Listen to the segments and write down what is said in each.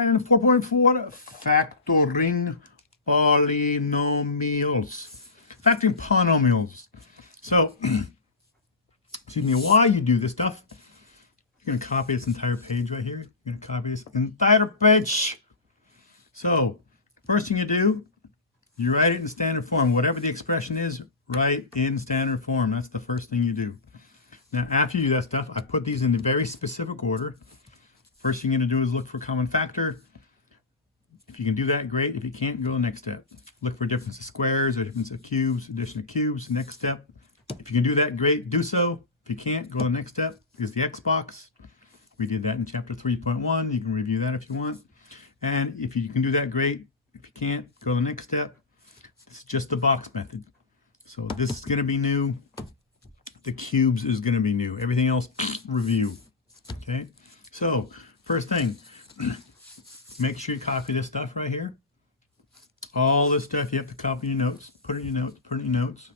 and 4.4, factoring polynomials. Factoring polynomials. So, excuse me, while you do this stuff, you're going to copy this entire page right here. You're going to copy this entire page. So, first thing you do, you write it in standard form. Whatever the expression is, write in standard form. That's the first thing you do. Now, after you do that stuff, I put these in a very specific order. First thing you're going to do is look for common factor. If you can do that, great. If you can't, go to the next step. Look for difference of squares or difference of cubes, addition of cubes. Next step. If you can do that, great. Do so. If you can't, go to the next step. Is the X box. We did that in chapter 3.1. You can review that if you want. And if you can do that, great. If you can't, go to the next step. This is just the box method. So this is going to be new. The cubes is going to be new. Everything else, review. Okay? So, first thing, make sure you copy this stuff right here. All this stuff you have to copy in your notes. Put it in your notes. Put it in your notes.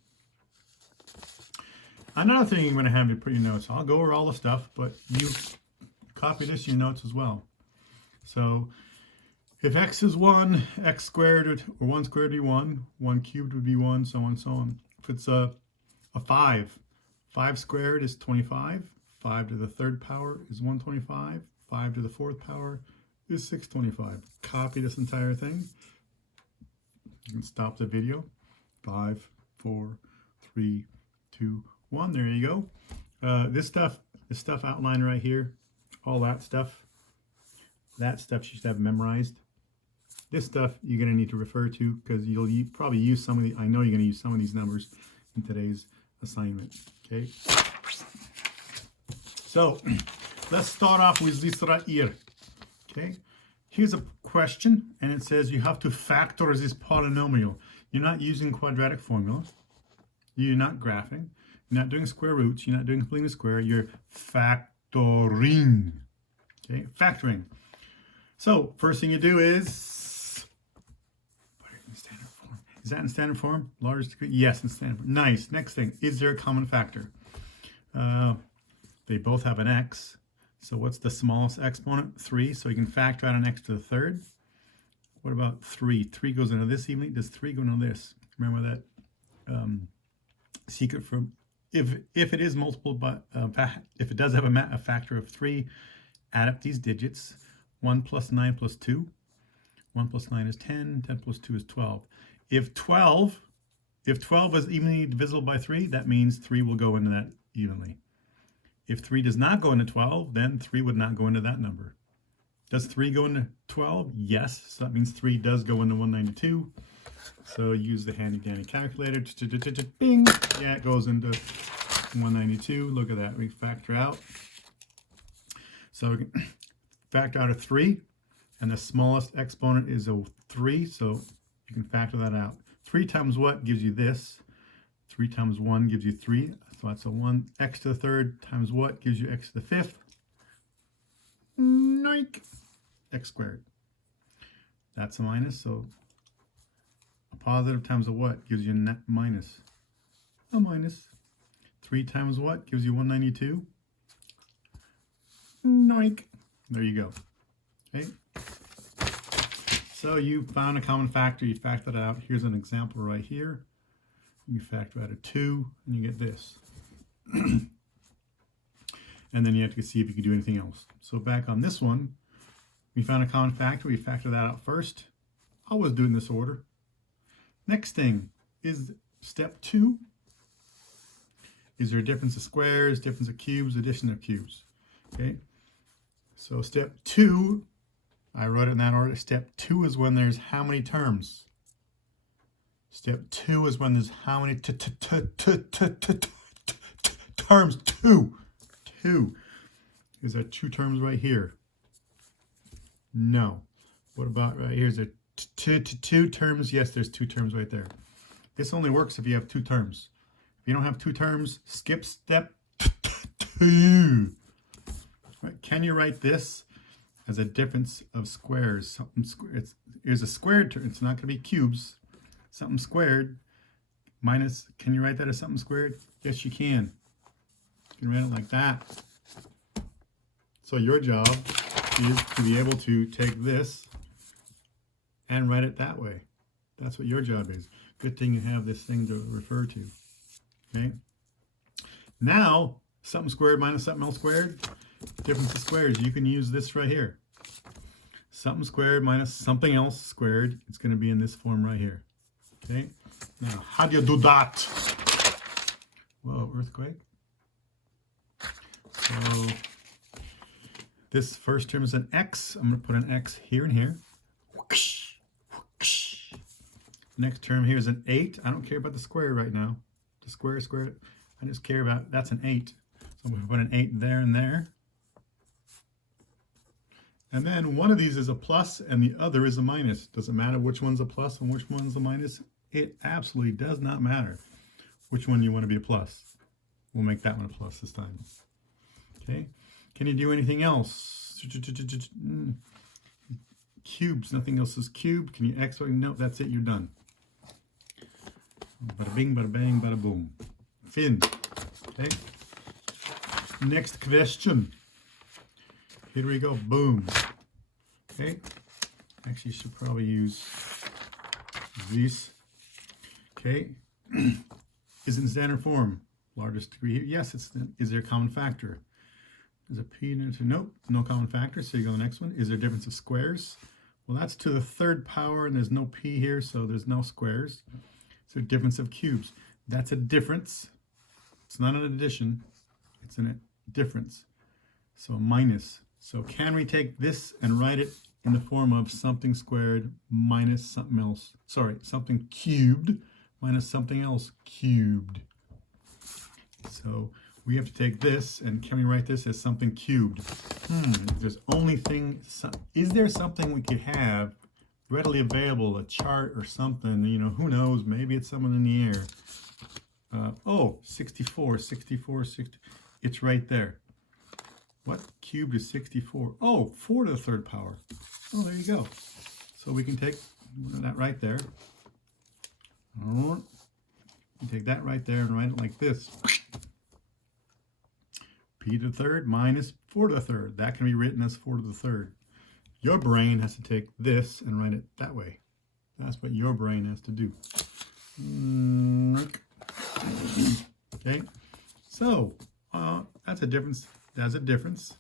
Another thing I'm going to have you put in your notes. I'll go over all the stuff, but you copy this in your notes as well. So, if x is 1, x squared or 1 squared would be 1, 1 cubed would be 1, so on and so on. If it's a 5, 5 squared is 25, 5 to the third power is 125, 5 to the fourth power is 625. Copy this entire thing. You can stop the video. 5, 4, 3, 2, 1. There you go. This stuff outlined right here, all that stuff you should have memorized. This stuff you're going to need to refer to because you'll probably use some of the, I know you're going to use some of these numbers in today's assignment. Okay. So let's start off with this right here. Okay. Here's a question and it says you have to factor this polynomial. You're not using quadratic formulas. You're not graphing. You're not doing square roots. You're not doing completing the square. You're factoring. Okay. Factoring. So first thing you do is put it in standard form. Is that in standard form? Large degree? Yes, in standard form. Nice. Next thing, is there a common factor? They both have an x. So what's the smallest exponent? 3. So you can factor out an x to the third. What about 3? 3 goes into this evenly. Does 3 go into this? Remember that secret for if it is multiple, but if it does have a factor of 3, add up these digits. 1 plus 9 plus 2. 1 plus 9 is 10. 10 plus 2 is 12. If 12 is evenly divisible by 3, that means 3 will go into that evenly. If 3 does not go into 12, then 3 would not go into that number. Does 3 go into 12? Yes. So that means 3 does go into 192. So use the handy dandy calculator. Bing! Yeah, it goes into 192. Look at that. We factor out. So we can factor out a 3. And the smallest exponent is a 3. So you can factor that out. 3 times what gives you this? 3 times 1 gives you 3. So that's a 1. X to the third times what gives you x to the fifth? Noink. X squared. That's a minus. So a positive times a what gives you a net minus? A minus. 3 times what gives you 192? Noink. There you go. Okay. So you found a common factor. You factored it out. Here's an example right here. You factor out a 2 and you get this. And then you have to see if you can do anything else. So back on this one, we found a common factor. We factor that out first. Always do it in this order. Next thing is step 2. Is there a difference of squares, difference of cubes, addition of cubes? Okay. So step 2, I wrote it in that order. Step 2 is when there's how many terms? Step 2 is when there's how many terms? 2. Is there 2 terms right here? No. What about right here? Is there 2 terms? Yes, there's 2 terms right there. This only works if you have 2 terms. If you don't have 2 terms, skip step 2. Right. Can you write this as a difference of squares? Here's a squared term. It's not going to be cubes. Something squared minus, can you write that as something squared? Yes, you can. You can write it like that. So your job is to be able to take this and write it that way. That's what your job is. Good thing you have this thing to refer to. Okay? Now, something squared minus something else squared, difference of squares. You can use this right here. Something squared minus something else squared. It's going to be in this form right here. Okay? Now, how do you do that? Whoa, earthquake. So, this first term is an x. I'm going to put an x here and here. Next term here is an 8. I don't care about the square right now. The square. I just care about, that's an 8. So I'm going to put an 8 there and there. And then one of these is a plus and the other is a minus. Does it matter which one's a plus and which one's a minus? It absolutely does not matter which one you want to be a plus. We'll make that one a plus this time. Okay. Can you do anything else? Cubes. Nothing else is cubed. Can you X? No, that's it. You're done. Bada bing, bada bang, bada boom. Fin. Okay. Next question. Here we go. Boom. Okay. Actually, you should probably use these. Okay. Is it in standard form? Largest degree here? Yes, it's. Is there a common factor? There's a p into nope, no common factor. So you go to the next one. Is there a difference of squares? Well, that's to the third power, and there's no p here, so there's no squares. So difference of cubes. That's a difference. It's not an addition. It's a difference. So minus. So can we take this and write it in the form of something squared minus something else? Sorry, something cubed minus something else cubed. So we have to take this, and can we write this as something cubed? There's only thing, is there something we could have readily available, a chart or something, you know, who knows, maybe it's someone in the air. 64, 64, 60, it's right there. What cubed is 64? Oh, 4 to the third power. Oh, there you go. So we can take that right there. You take that right there and write it like this. P to the third minus 4 to the third. That can be written as 4 to the third. Your brain has to take this and write it that way. That's what your brain has to do. Okay, so that's a difference. That's a difference.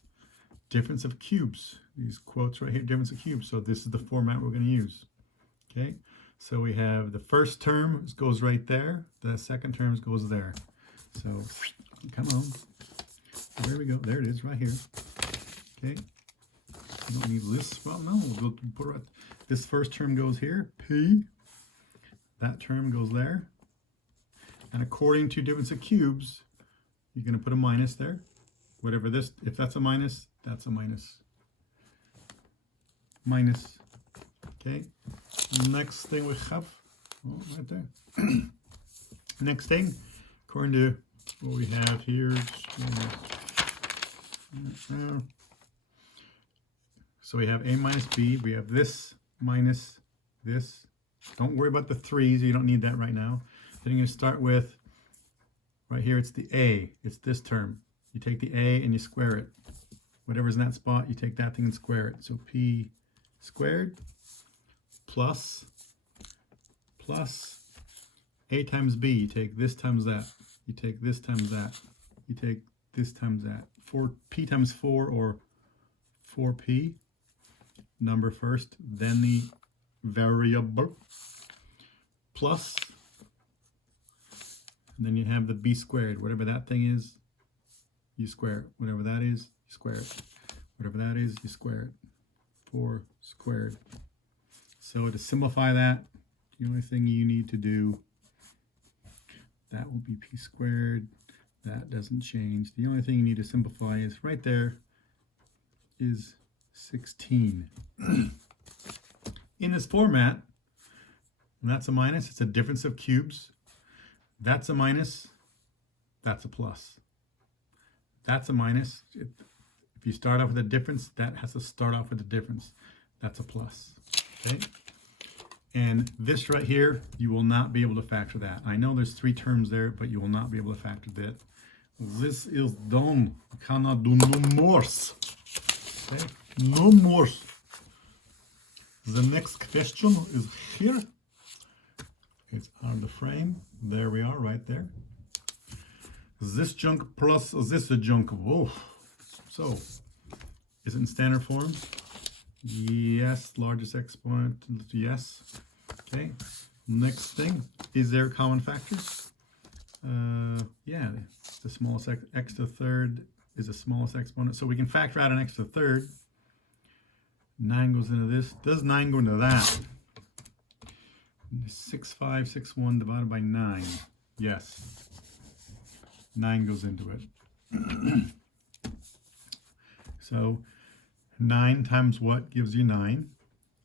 Difference of cubes. These quotes right here, difference of cubes. So this is the format we're going to use. Okay, so we have the first term goes right there. The second term goes there. So come on. There we go. There it is right here. Okay. You don't need lists. Well, no. We'll put it right. This first term goes here. P. That term goes there. And according to difference of cubes, you're going to put a minus there. Whatever this, if that's a minus, that's a minus. Minus. Okay. Next thing we have, oh, right there. Next thing, according to what we have here. So we have a minus b. We have this minus this. Don't worry about the 3s. You don't need that right now. Then you're going to start with, right here, it's the a. It's this term. You take the a and you square it. Whatever's in that spot, you take that thing and square it. So p squared plus a times b. You take this times that. You take this times that. You take this times that. 4p times 4, or 4p. Number first, then the variable, plus, and then you have the b squared. Whatever that thing is, you square it. Whatever that is, you square it. Whatever that is, you square it. 4 squared. So to simplify that, the only thing you need to do, that will be p squared. That doesn't change. The only thing you need to simplify is right there is 16. In this format, that's a minus. It's a difference of cubes. That's a minus. That's a plus. That's a minus. If you start off with a difference, that has to start off with a difference. That's a plus. Okay? And this right here, you will not be able to factor that. I know there's 3 terms there, but you will not be able to factor that. This is done. You cannot do no more. Okay? No more. The next question is here. It's on the frame. There we are, right there. This junk plus this junk. Whoa. So, is it in standard form? Yes. Largest exponent. Yes. Okay. Next thing. Is there a common factor? Yeah. The smallest x to the third is the smallest exponent. So we can factor out an x to the third. 9 goes into this. Does 9 go into that? 6561 divided by 9. Yes. 9 goes into it. So 9 times what gives you 9?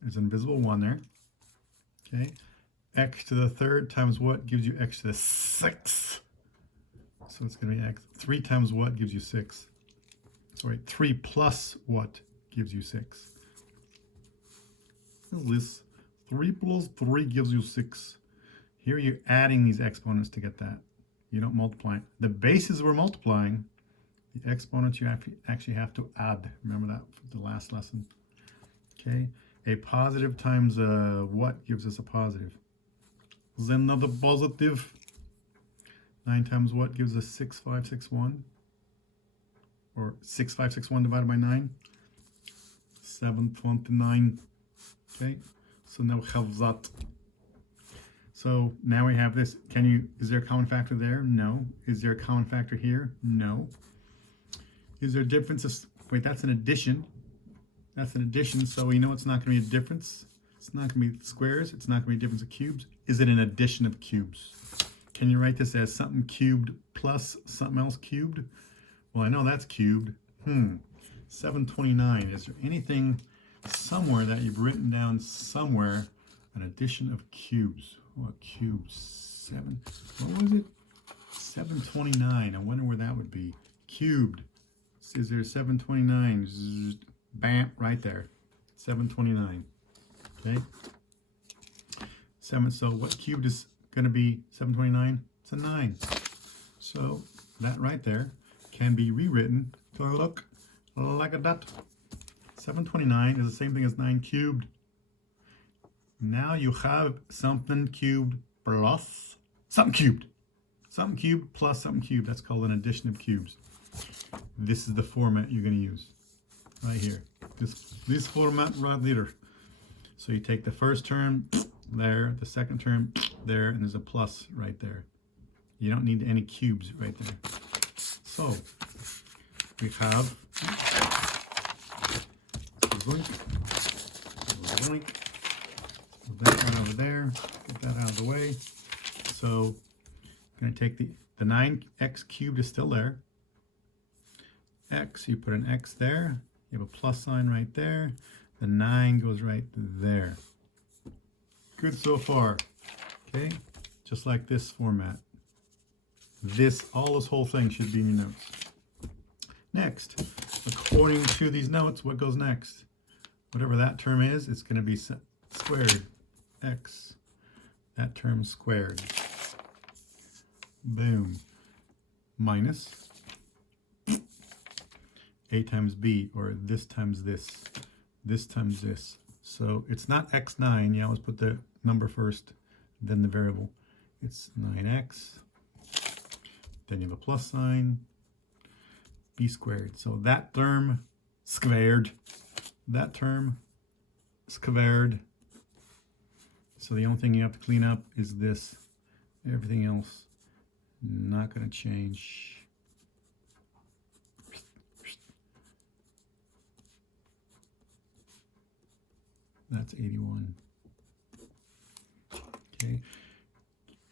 There's an invisible 1 there. Okay. X to the third times what gives you x to the 6? So it's going to be x. 3 times what gives you 6? Sorry, 3 plus what gives you 6? What is this? 3 plus 3 gives you 6. Here you're adding these exponents to get that. You don't multiply. The bases we're multiplying, the exponents you actually have to add. Remember that from the last lesson. Okay. A positive times what gives us a positive? Then another positive. 9 times what gives us 6561? Or 6561 divided by 9? 729. Okay. So now we have that. So now we have this. Is there a common factor there? No. Is there a common factor here? No. Is there a difference? Wait, that's an addition. That's an addition, so we know it's not going to be a difference. It's not going to be squares. It's not going to be a difference of cubes. Is it an addition of cubes? Can you write this as something cubed plus something else cubed? Well, I know that's cubed. 729. Is there anything somewhere that you've written down somewhere, an addition of cubes? What cubes? What was it? 729. I wonder where that would be. Cubed. Is there 729? Zzz, bam, right there. 729. Okay. So what cubed is going to be 729? It's a 9. So that right there can be rewritten to look like a dot. 729 is the same thing as 9 cubed. Now you have something cubed plus something cubed. Something cubed plus something cubed. That's called an addition of cubes. This is the format you're going to use. Right here. This format right there. So you take the first term there, the second term there, and there's a plus right there. You don't need any cubes right there. So we have that right over there. Get that out of the way. So I'm going to take the 9x cubed is still there. X, you put an X there. You have a plus sign right there. The 9 goes right there. Good so far. Okay, just like this format. This whole thing should be in your notes. Next, according to these notes, what goes next? Whatever that term is, it's going to be squared. X. That term squared. Boom. Minus A times B, or this times this. This times this. So it's not x9. You always put the number first, then the variable. It's 9x. Then you have a plus sign. B squared. So that term squared. That term squared. So the only thing you have to clean up is this. Everything else not going to change. That's 81. Okay.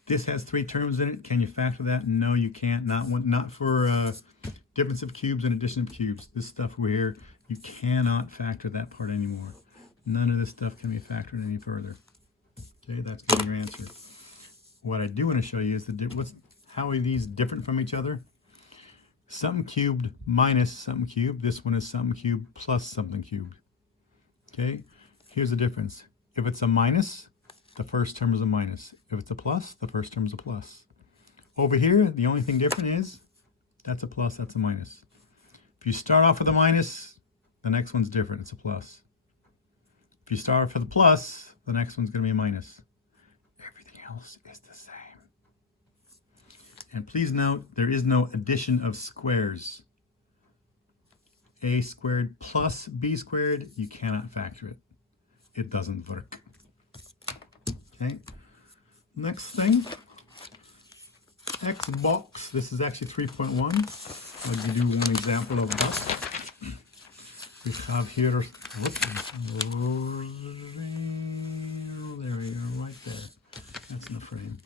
This has 3 terms in it. Can you factor that? No, you can't. Not for difference of cubes and addition of cubes. This stuff over here, you cannot factor that part anymore. None of this stuff can be factored any further. Okay, that's going to be your answer. What I do want to show you is how are these different from each other? Something cubed minus something cubed. This one is something cubed plus something cubed. Okay. Here's the difference. If it's a minus, the first term is a minus. If it's a plus, the first term is a plus. Over here, the only thing different is that's a plus, that's a minus. If you start off with a minus, the next one's different. It's a plus. If you start for the plus, the next one's going to be a minus. Everything else is the same. And please note, there is no addition of squares. A squared plus B squared, you cannot factor it. It doesn't work. Okay. Next thing, X box. This is actually 3.1. I'll give you one example of that. We have here, there we go, right there. That's in the frame.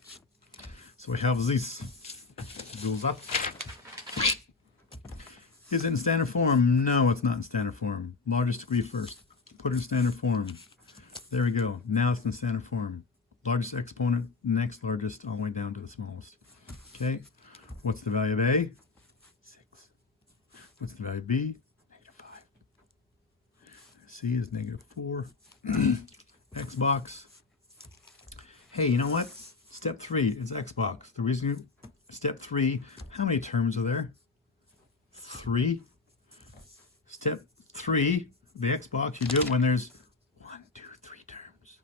So we have this. Do that. Is it in standard form? No, it's not in standard form. Largest degree first. Put it in standard form. There we go. Now it's in standard form. Largest exponent, next largest, all the way down to the smallest. Okay. What's the value of A? 6. What's the value of B? -5. C is -4. X box. Hey, you know what? Step 3 is X box. The reason step 3, how many terms are there? 3. Step 3, the X box, you do it when there's 1, 2, 3 terms.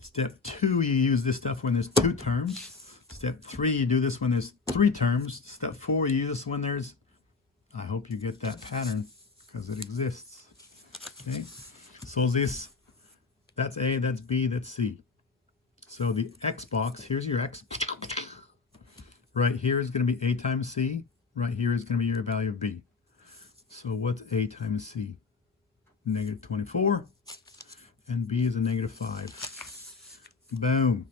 Step 2, you use this stuff when there's 2 terms. Step 3, you do this when there's 3 terms. Step 4, you use this when there's, I hope you get that pattern because it exists. Okay, so this, that's A, that's B, that's C. So the X box, here's your X. Right here is going to be A times C. Right here is going to be your value of B. So what's A times C? -24. And B is a -5. Boom.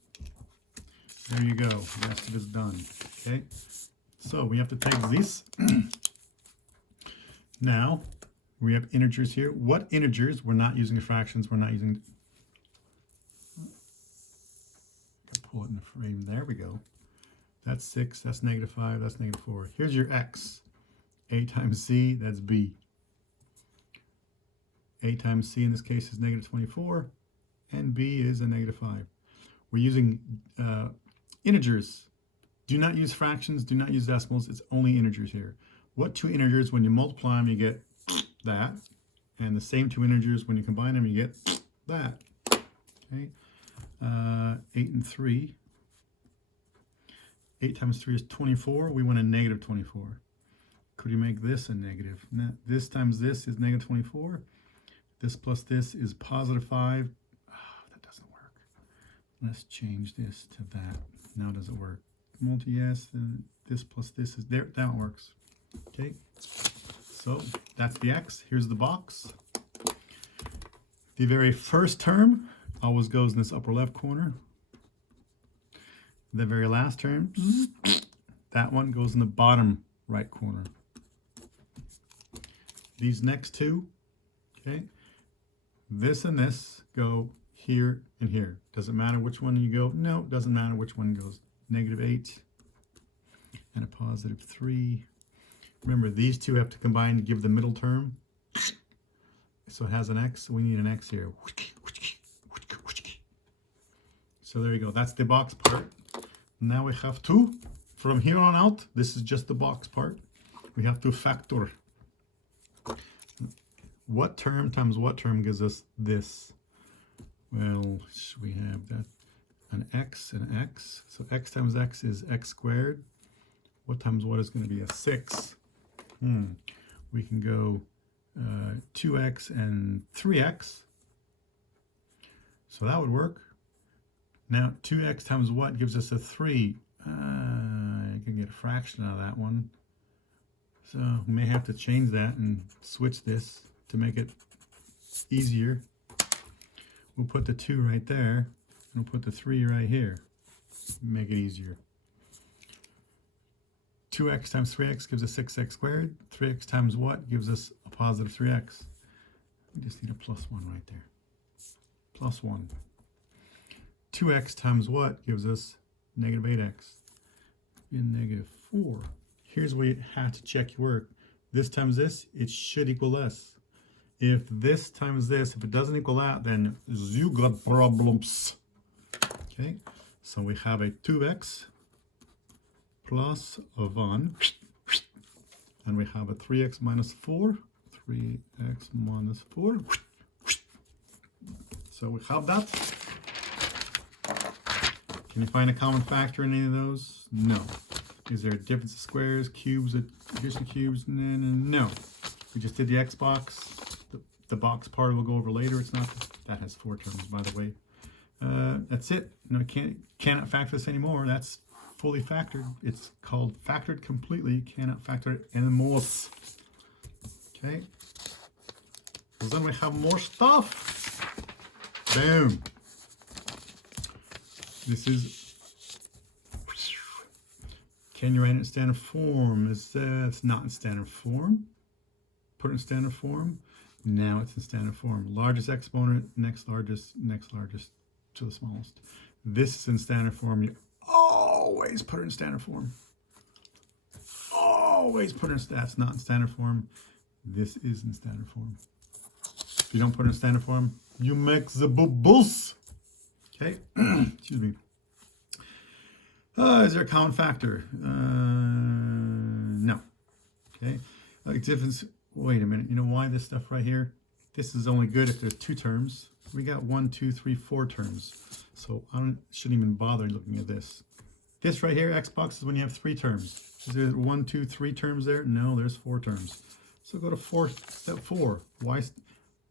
There you go. The rest of it's done. Okay. So we have to take this. Now, we have integers here. What integers? We're not using fractions. We're not using... Pull it in the frame. There we go. That's 6. That's -5. That's -4. Here's your X. A times C, that's B. A times C in this case is -24. And B is a -5. We're using integers. Do not use fractions. Do not use decimals. It's only integers here. What 2 integers, when you multiply them, you get that. And the same 2 integers, when you combine them, you get that. Okay. 8 and 3. 8 times 3 is 24. We want a -24. Could you make this a negative? Now, this times this is -24. This plus this is +5. Oh, that doesn't work. Let's change this to that. Now does it work? Multi yes, and this plus this is there. That works. Okay. So that's the X. Here's the box. The very first term always goes in this upper left corner. The very last term, that one goes in the bottom right corner. These next two, okay, this and this go here and here. Does it matter which one you go? No, it doesn't matter which one goes. -8 and a +3. Remember, these two have to combine to give the middle term. So it has an X, so we need an X here. So there you go. That's the box part. Now we have to, from here on out, this is just the box part. We have to factor. What term times what term gives us this? Well, we have that an X and an X. So X times X is X squared. What times what is going to be a 6? We can go 2X and 3X. So that would work. Now, 2X times what gives us a 3? You can get a fraction out of that one. So we may have to change that and switch this to make it easier. We'll put the 2 right there, and we'll put the 3 right here. Make it easier. 2x times 3x gives us 6x squared. 3x times what gives us a +3x. We just need a +1 right there. +1. 2x times what gives us -8x. And -4. Here's where you have to check your work. This times this, it should equal less. If this times this, if it doesn't equal that, then you got problems. Okay, so we have a 2x plus a 1, and we have a 3x minus 4. 3x minus 4. So we have that. Can you find a common factor in any of those? No. Is there a difference of squares, cubes, addition of cubes? No. We just did the x box. The box part we'll go over later. It's not, that has 4 terms, by the way. That's it. No, cannot factor this anymore. That's fully factored. It's called factored completely. Cannot factor it anymore. Okay. So then we have more stuff. Boom. This is, can you write it in standard form? It's not in standard form. Put it in standard form. Now it's in standard form. Largest exponent, next largest to the smallest. This is in standard form. You always put it in standard form. Always put it in, that's not in standard form. This is in standard form. If you don't put it in standard form, you make the bubbles. Okay, excuse me. Is there a common factor? No. Okay, difference. Wait a minute. You know why this stuff right here? This is only good if there's 2 terms. We got 1, 2, 3, 4 terms. So I shouldn't even bother looking at this. This right here, X box, is when you have 3 terms. Is there 1, 2, 3 terms there? No, there's 4 terms. So go to step 4. Why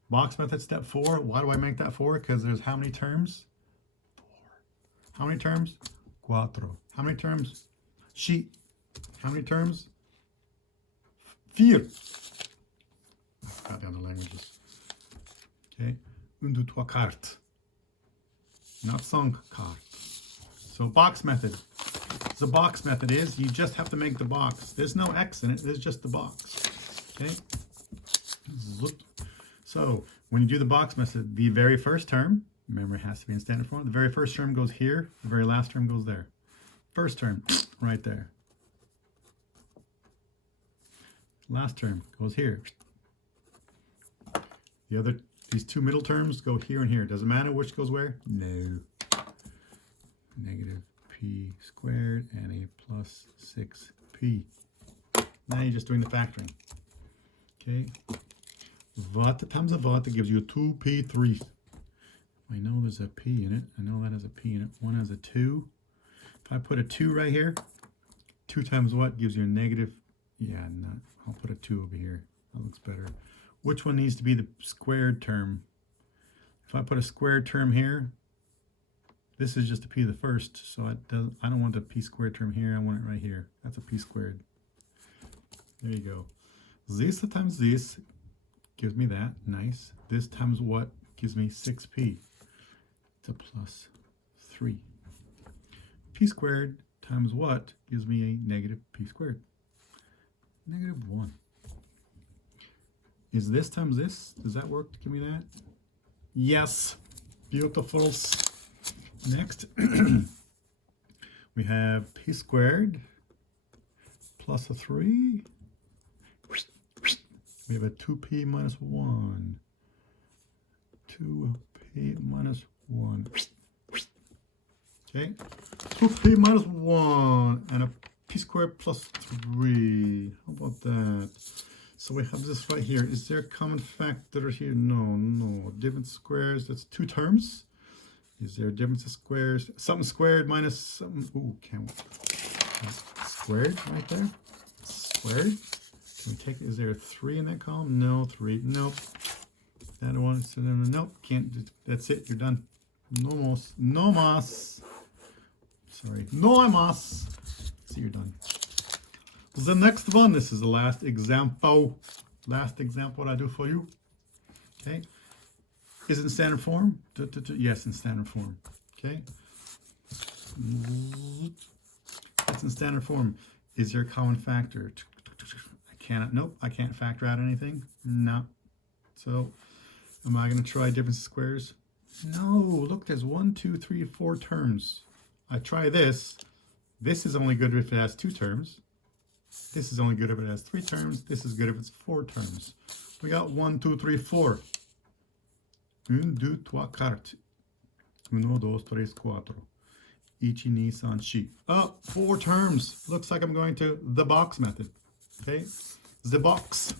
box method step 4? Why do I make that 4? Because there's how many terms? 4. How many terms? 4. How many terms? Sheet. How many terms? 4. Got down the languages. Okay. 1, 2, 3, carte. Not 5 carte. So box method. The box method is you just have to make the box. There's no X in it. There's just the box. Okay. So when you do the box method, the very first term, remember it has to be in standard form. The very first term goes here. The very last term goes there. First term right there. Last term goes here. These 2 middle terms go here and here. Doesn't matter which goes where? No. Negative p squared and a plus 6p. Now you're just doing the factoring. Okay. What times a what gives you a 2p3. I know there's a p in it. I know that has a p in it. One has a 2. If I put a 2 right here, 2 times what gives you a negative? Yeah, I'll put a 2 over here. That looks better. Which one needs to be the squared term? If I put a squared term here, this is just a p to the first, so I don't want the p squared term here. I want it right here. That's a p squared. There you go. This times this gives me that. Nice. This times what gives me 6p. It's a plus 3. P squared times what gives me a negative p squared. Negative 1. Is this times this? Does that work to give me that? Yes. Beautiful. Next, we have p squared plus a 3. We have a 2p minus 1. 2p minus 1. Okay. 2p minus 1 and a p squared plus 3. How about that? So we have this right here. Is there a common factor here? No. Different squares. That's 2 terms. Is there a difference of squares? Something squared minus something. Ooh, can't. Squared right there. Squared. Can we take? Is there a 3 in that column? No, 3. Nope. That one. So nope. Can't. That's it. You're done. No más. No más. Sorry. No más. See, you're done. The next one, this is the last example. Last example I do for you. Okay. Is it in standard form? Yes, in standard form. Okay. It's in standard form. Is there a common factor? Nope, I can't factor out anything. No. So, am I going to try difference of squares? No, look, there's 1, 2, 3, 4 terms. I try this. This is only good if it has 2 terms. This is only good if it has 3 terms. This is good if it's 4 terms. We got 1, 2, 3, 4. 1, 2, 3, 4. 1, 2, 3, 4. Ichi, ni, san, shi. Oh, 4 terms. Looks like I'm going to the box method. Okay, the box.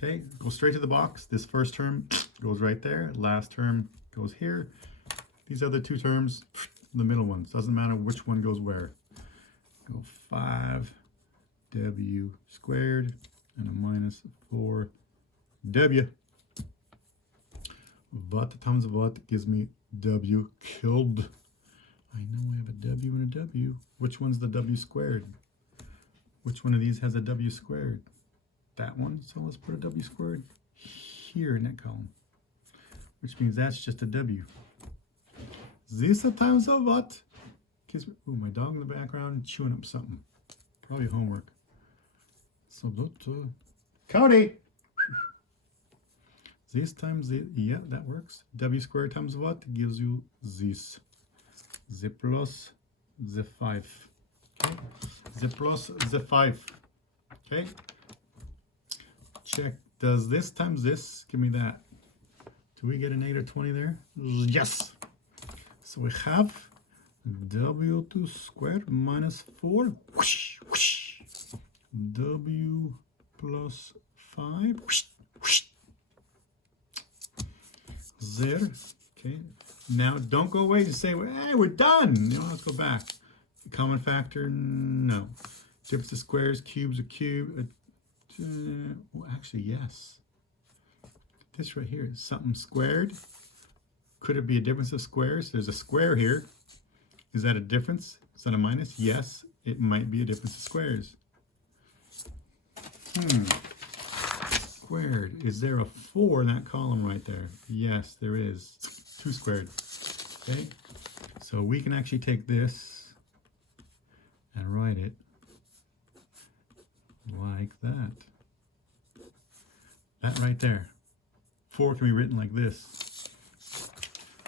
Okay, go straight to the box. This first term goes right there. Last term goes here. These other two terms, the middle ones. Doesn't matter which one goes where. Go 5w squared and a minus 4w. What times what gives me w killed. I know I have a w and a w. Which one's the w squared? Which one of these has a w squared? That one. So let's put a w squared here in that column, which means that's just a w. This times of what? Ooh, my dog in the background chewing up something. Probably homework. So, Cody! This times the, yeah, that works. W squared times what gives you this. The plus the 5. Okay. The plus the 5. Okay. Check. Does this times this give me that? Do we get a negative 20 there? Yes. So we have w2 squared minus 4. Whoosh, whoosh. W plus 5. Whoosh, whoosh. There. Okay. Now don't go away and say, hey, we're done. You know, let's go back. Common factor, no. Difference of squares, cubes, a cube. Well, actually, yes. This right here is something squared. Could it be a difference of squares? There's a square here. Is that a difference? Is that a minus? Yes, it might be a difference of squares. Squared. Is there a 4 in that column right there? Yes, there is. 2 squared. Okay, so we can actually take this and write it like that. That right there. 4 can be written like this.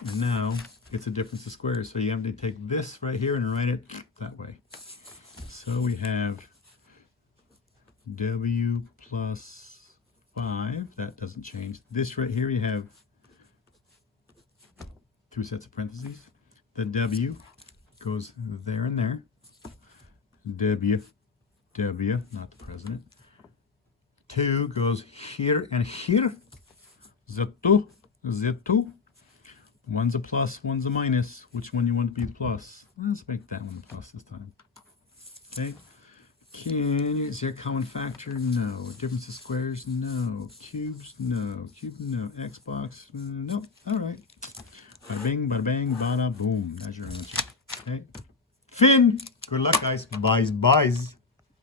And now it's a difference of squares. So you have to take this right here and write it that way. So we have w plus 5. That doesn't change. This right here you have 2 sets of parentheses. The w goes there and there. W, not the president. 2 goes here and here. The 2. One's a plus, one's a minus. Which one you want to be plus? Let's make that one plus this time. Okay. Is there a common factor? No. Difference of squares? No. Cubes? No. Cube? No. Xbox? No. All right. Bada bing, bada bang, bada boom. That's your answer. Okay. Finn. Good luck, guys. Byes.